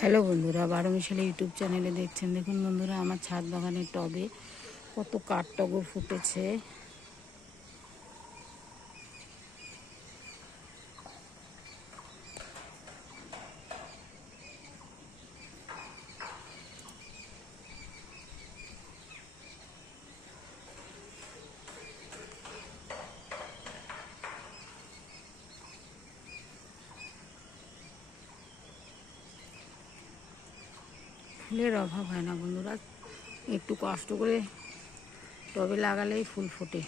Hello বন্ধুরা, 12 মিশালি YouTube চ্যানেলে দেখছেন। দেখুন বন্ধুরা, আমার ছাদ বাগানের টবে কত কাঠটগর ফুটেছে। ফুলের অভাব হয় না বন্ধুরা, একটু কষ্ট করে টবে লাগালেই ফুল ফোটে।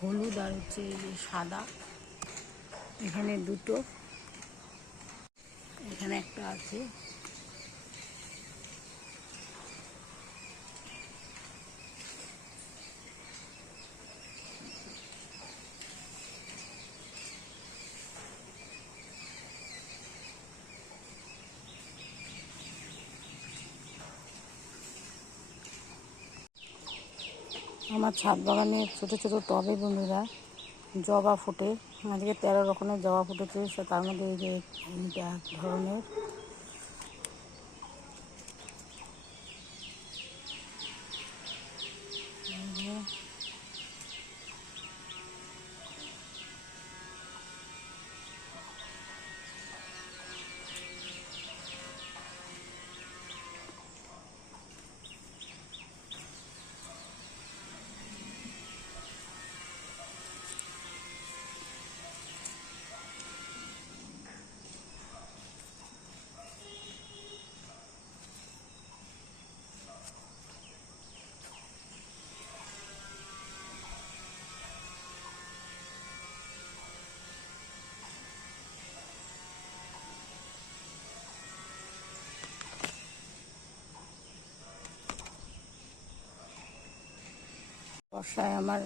হলুদ আর হচ্ছে এই যে সাদা, এখানে দুটো, এখানে একটা আছে। আমার ছাদ বাগানে ছোট ছোট টবে বন্ধুরা জবা ফোটে। আজকে 13 রকমের জবা ফুটেছে, তার মধ্যে এই যে এইটা এক ধরনের। বর্ষায় আমার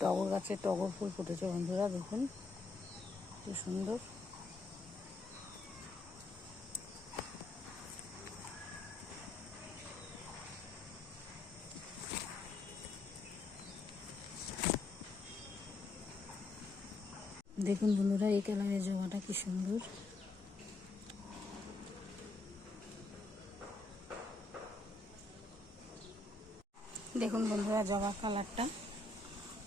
টগর গাছে টগর ফুল ফুটেছে বন্ধুরা, দেখুন কি সুন্দর। দেখুন বন্ধুরা, এই কালারের জবাটা কি সুন্দর। দেখুন বন্ধুরা, জবা কালারটা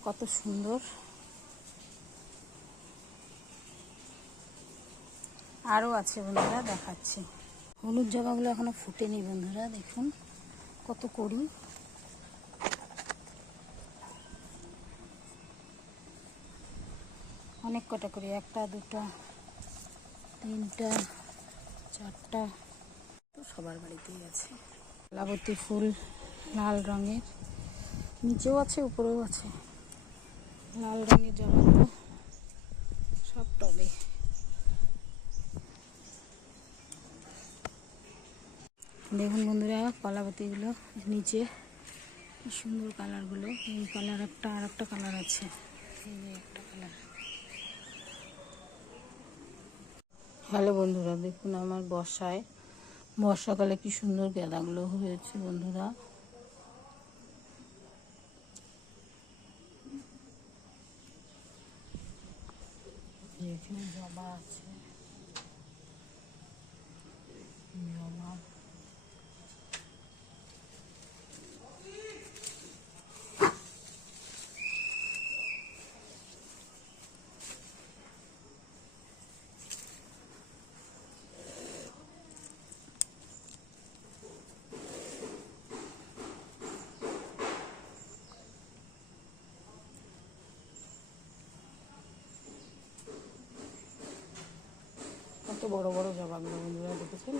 কত সুন্দর। আরও আছে বন্ধুরা, দেখাচ্ছি। হলুদ জবাগুলো এখনো ফুটেনি বন্ধুরা, দেখুন কত কড়ি। অনেক কটা করি, একটা দুটো তিনটা চারটা, তো সবার বাড়িতেই আছে। লাবতী ফুল লাল রঙের, নিচেও আছে উপরেও আছে। লাল রঙের জবাগুলো সব টবে। দেখুন বন্ধুরা, কলাবতীগুলো নিচে কি সুন্দর কালারগুলো। এই কালার একটা, আর একটা কালার আছে, এই যে একটা কালার। হ্যালো বন্ধুরা, দেখুন আমার বর্ষাকালে কি সুন্দর গাঁদাগুলো হয়েছে বন্ধুরা। এখানে জবা আছে, জবা। কত বড় বড় জবাগুলো বন্ধুরা, দেখেছেন।